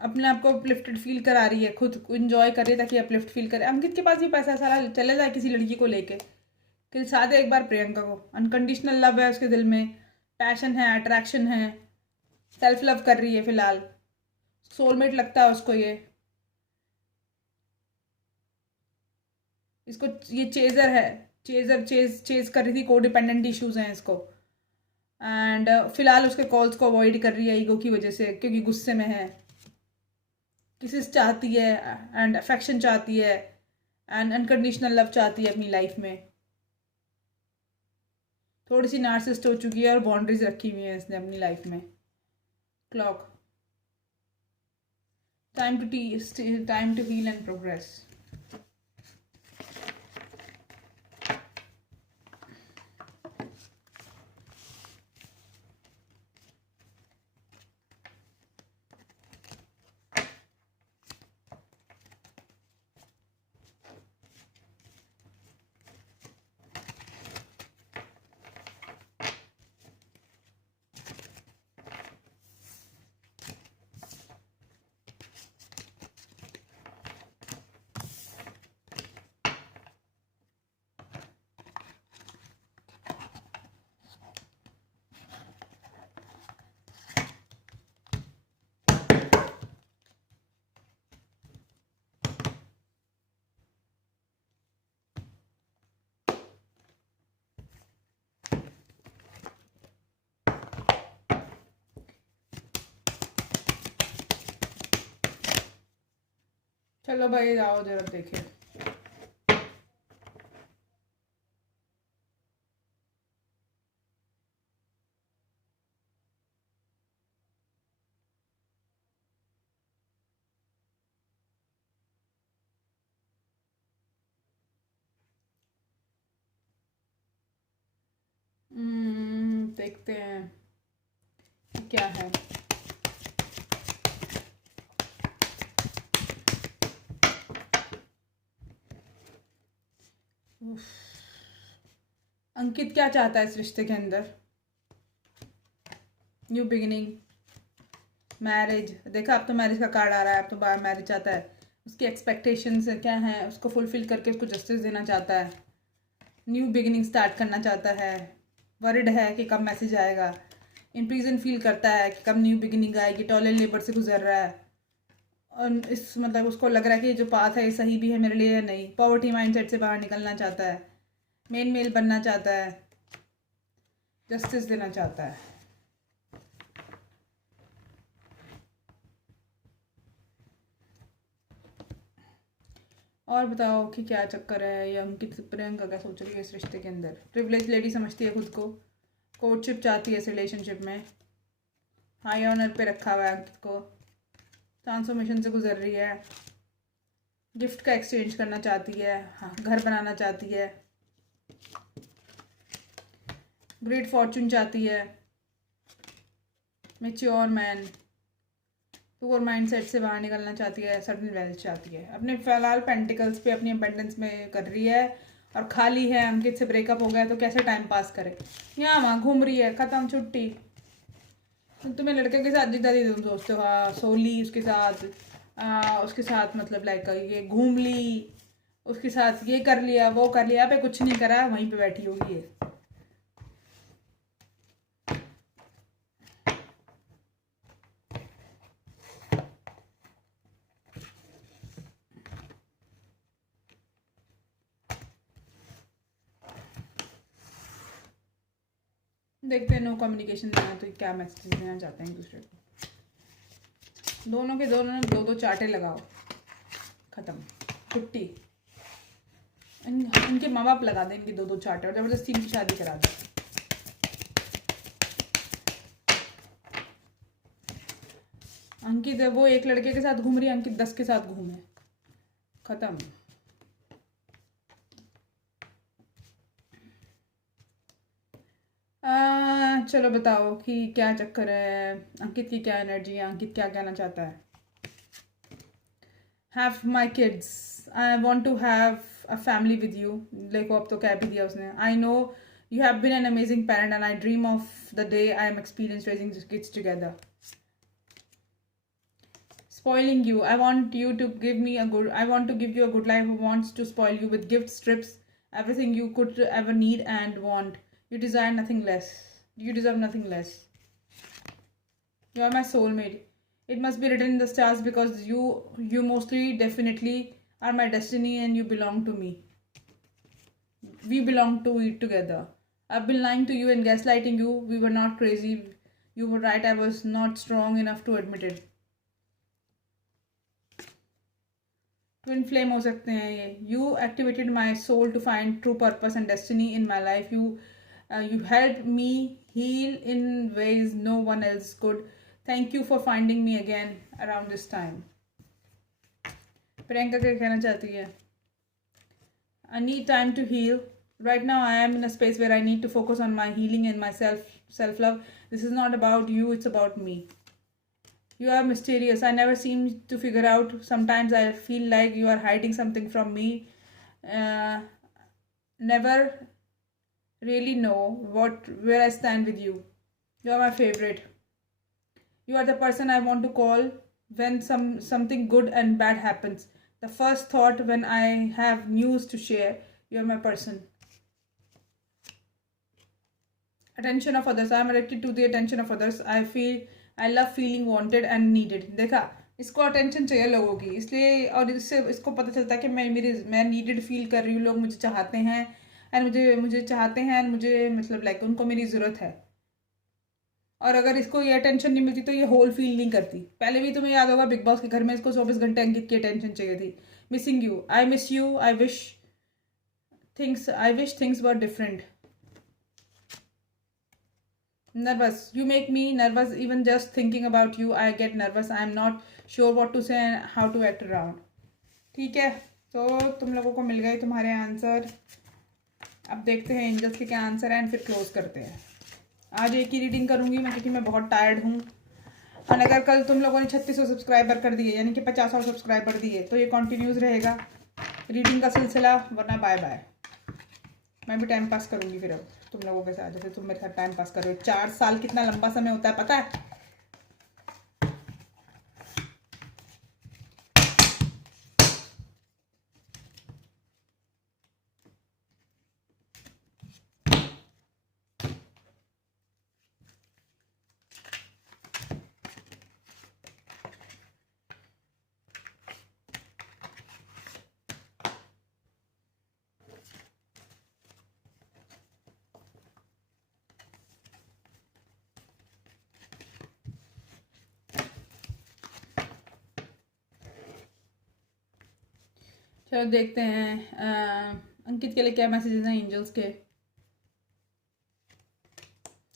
अपने आप को अपलिफ्टेड फील करा रही है, खुद को इंजॉय कर रही है ताकि अपलिफ्ट फील करे। अंकित के पास भी पैसा सारा चले जाए किसी लड़की को लेके, कि साथ एक बार प्रियंका को। अनकंडीशनल लव है उसके दिल में, पैशन है, अट्रैक्शन है, सेल्फ लव कर रही है फिलहाल, सोलमेट लगता है उसको ये। इसको ये चेजर है, चेज कर रही थी, कोडिपेंडेंट इश्यूज हैं इसको। एंड फिलहाल उसके कॉल्स को अवॉइड कर रही है ईगो की वजह से, क्योंकि गुस्से में है। किसिस चाहती है, एंड अफेक्शन चाहती है, एंड अनकंडीशनल लव चाहती है अपनी लाइफ में। थोड़ी सी नार्सिसिस्ट हो चुकी है और बाउंड्रीज रखी हुई है इसने अपनी लाइफ में। Clock, time to heal and progress. चलो भाई आओ जरा देखें। देखते हैं क्या है। उफ, अंकित क्या चाहता है इस रिश्ते के अंदर? New beginning, marriage. देखा, अब तो मैरिज का कार्ड आ रहा है, अब तो बाहर मैरिज चाहता है। उसकी एक्सपेक्टेशंस क्या हैं, उसको फुलफिल करके उसको जस्टिस देना चाहता है। न्यू बिगिनिंग स्टार्ट करना चाहता है। वरिड है कि कब मैसेज आएगा। इम्प्रीजन फील करता है कि कब न्यू बिगिनिंग आएगी। टॉयलेट लेबर से गुजर रहा है और इस मतलब उसको लग रहा है कि ये जो पाथ है ये सही भी है मेरे लिए या नहीं। पॉवर्टी माइंडसेट से बाहर निकलना चाहता है। मेन मेल बनना चाहता है। जस्टिस देना चाहता है। और बताओ कि क्या चक्कर है, या अंकित प्रियंका क्या सोच रही है इस रिश्ते के अंदर? प्रिविलेज लेडी समझती है खुद को, कोर्टशिप चाहती है इस रिलेशनशिप में, हाई ऑनर पे रखा हुआ है अंकित को, ट्रांसफॉर्मेशन से गुजर रही है, गिफ्ट का एक्सचेंज करना चाहती है, हाँ घर बनाना चाहती है, ग्रेट फॉर्चून चाहती है, मेच्योर मैन, पुअर माइंडसेट से बाहर निकलना चाहती है, सडन वेल्थ चाहती है। अपने फिलहाल पेंटिकल्स पे अपनी अबंडेंस में कर रही है और खाली है। अंकित से ब्रेकअप हो गया तो कैसे टाइम पास करे, यहाँ वहाँ घूम रही है, ख़त्म छुट्टी। तुम्हें लड़के के साथ जितना दी तुम दोस्त हो, हाँ सो ली उसके साथ मतलब लाइक ये घूम ली, उसके साथ ये कर लिया वो कर लिया, पे कुछ नहीं करा, वहीं पे बैठी होगी ये। देखते हैं नो कम्युनिकेशन देना तो क्या मैसेज देना चाहते हैं एक दूसरे को। दोनों के दोनों दो दो चाटे लगाओ, ख़त्म छुट्टी। इनके माँ बाप लगा दें इनकी दो दो चाटे और ज़बरदस्ती इनकी शादी करा दें। अंकित वो एक लड़के के साथ घूम रही है, अंकित 10 के साथ घूमे, ख़त्म। चलो बताओ कि क्या चक्कर है, अंकित की क्या एनर्जी है, अंकित क्या कहना चाहता है? Have my kids, I want to have a family with you. देखो अब तो कह भी दिया उसने। I know you have been an amazing parent and I dream of the day I am experience raising kids together. Spoiling you, I want you to give me a good, I want to give you a good life who wants to spoil you with gifts, trips, everything you could ever need and want. You desire nothing less. You deserve nothing less. You are my soulmate. It must be written in the stars because you mostly definitely are my destiny and you belong to me. We belong to it together. I've been lying to you and gaslighting you. We were not crazy. You were right. I was not strong enough to admit it. Twin flame हो सकते हैं ये। You activated my soul to find true purpose and destiny in my life. You help me heal in ways no one else could. Thank you for finding me again around this time. Priyanka क्या कहना चाहती है? I need time to heal. Right now I am in a space where I need to focus on my healing and my self love. This is not about you, it's about me. You are mysterious. I never seem to figure out. Sometimes I feel like you are hiding something from me. Uh, Never really know where I stand with you. You are my favorite. You are the person I want to call when something good and bad happens. The first thought when I have news to share. You are my person. Attention of others. I am addicted to the attention of others. I love feeling wanted and needed. देखा, इसको attention चाहिए लोगों की, इसलिए और इससे इसको पता चलता है कि मैं नीडेड फील कर रही हूँ, लोग मुझे चाहते हैं एंड मुझे चाहते हैं एंड मुझे मतलब लाइक उनको मेरी ज़रूरत है। और अगर इसको ये अटेंशन नहीं मिलती तो ये होल फील नहीं करती। पहले भी तुम्हें याद होगा बिग बॉस के घर में इसको 24 घंटे अंकित की अटेंशन चाहिए थी। Missing you, I miss you, I wish things were different. Nervous, you make me nervous even just thinking about you. I get nervous, I am not sure what to say and how to act around. ठीक है, तो तुम लोगों को मिल गए तुम्हारे answer. अब देखते हैं एंजल्स के क्या आंसर है एंड फिर क्लोज करते हैं। आज एक ही रीडिंग करूँगी मैं क्योंकि मैं बहुत टायर्ड हूँ। और अगर कल तुम लोगों ने 3600 सब्सक्राइबर कर दिए यानी कि 50 और सब्सक्राइबर दिए तो ये कंटिन्यूज रहेगा रीडिंग का सिलसिला, वरना बाय बाय। मैं भी टाइम पास करूँगी फिर अब तुम लोगों के साथ, जैसे तुम मेरे साथ टाइम पास कर रहे हो। 4 साल कितना लंबा समय होता है पता है? चलो देखते हैं अंकित के लिए क्या मैसेजेस हैं एंजल्स के।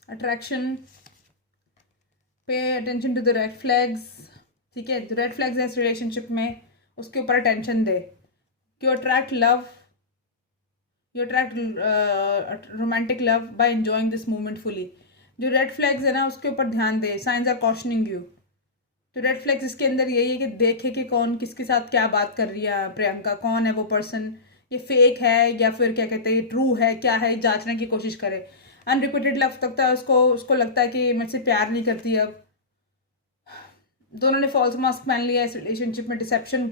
Attraction, pay attention to the red flags. ठीक है, जो रेड फ्लैग्स है इस रिलेशनशिप में उसके ऊपर अटेंशन दे। You attract love, you attract romantic love by enjoying this moment fully. जो रेड फ्लैग्स है ना उसके ऊपर ध्यान दे। Signs are cautioning you. तो रेड फ्लैग्स इसके अंदर यही है कि देखे कि कौन किसके साथ क्या बात कर रही है प्रियंका, कौन है वो पर्सन, ये फेक है या फिर क्या कहते हैं ट्रू है, क्या है, जांचने की कोशिश करे। अनरिपीटेड लव तक था उसको लगता है कि मेरे से प्यार नहीं करती। अब दोनों ने फॉल्स मास्क पहन लिया इस रिलेशनशिप में, डिसेप्शन।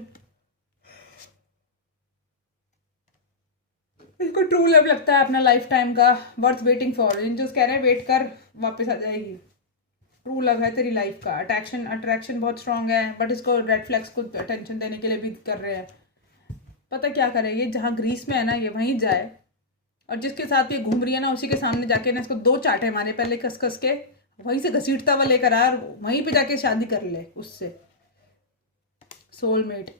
इसको ट्रू लव लगता है अपना लाइफ टाइम का, वर्थ वेटिंग फॉर। एंजल्स कह रहे हैं वेट कर, वापस आ जाएगी। ट्रू लव है तेरी लाइफ का। अट्रैक्शन बहुत स्ट्रांग है बट इसको रेड फ्लैग्स को अटेंशन देने के लिए भी कर रहे हैं। पता क्या करे, ये जहाँ ग्रीस में है ना ये वहीं जाए और जिसके साथ ये घूम रही है ना उसी के सामने जाके ना इसको 2 चाटे मारे पहले कस कस के, वहीं से घसीटता हुआ लेकर आ और वहीं पे जाके शादी कर ले उससे। Soulmate,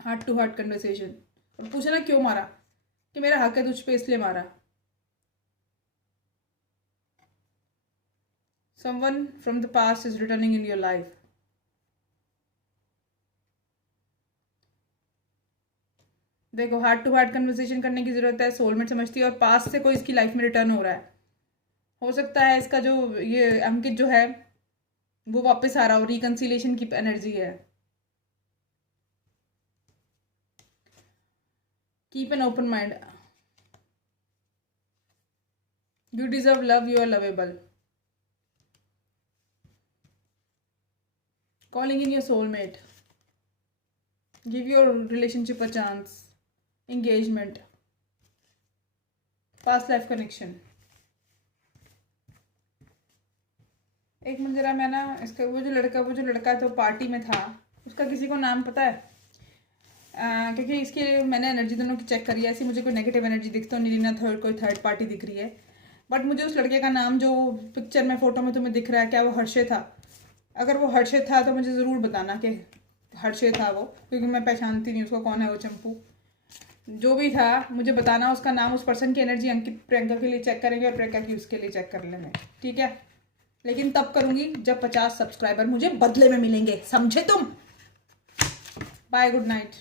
heart to heart conversation. और पूछना क्यों मारा, कि मेरा हक है तुझ पे इसलिए मारा। Someone from the past is returning in your life. देखो हार्ट टू हार्ट कन्वर्सेशन करने की जरूरत है, सोलमेट समझती है और पास्ट से कोई इसकी लाइफ में रिटर्न हो रहा है। हो सकता है इसका जो ये अंकित जो है वो वापस आ रहा हो, रिकंसिलेशन की एनर्जी है। Keep an open mind, you deserve love, you are lovable. Calling in your soulmate. Give your relationship a chance. Engagement. Past life connection. एक मिनट जरा मैं ना इसका वो जो लड़का तो पार्टी में था उसका किसी को नाम पता है? क्योंकि इसकी मैंने एनर्जी दोनों की चेक करी है, ऐसी मुझे कोई नेगेटिव एनर्जी दिखती है, नीलिना कोई थर्ड पार्टी दिख रही है। बट मुझे उस लड़के का नाम जो पिक्चर में फोटो में तुम्हें दिख रहा है, क्या वो हर्षे था? अगर वो हर्षित था तो मुझे ज़रूर बताना कि हर्षित था वो, क्योंकि मैं पहचानती नहीं उसको, कौन है वो चंपू। जो भी था मुझे बताना उसका नाम, उस पर्सन की एनर्जी अंकित प्रियंका के लिए चेक करेंगे और प्रियंका की उसके लिए चेक कर लेंगे। ठीक है, लेकिन तब करूँगी जब 50 सब्सक्राइबर मुझे बदले में मिलेंगे, समझे तुम? Bye, good night.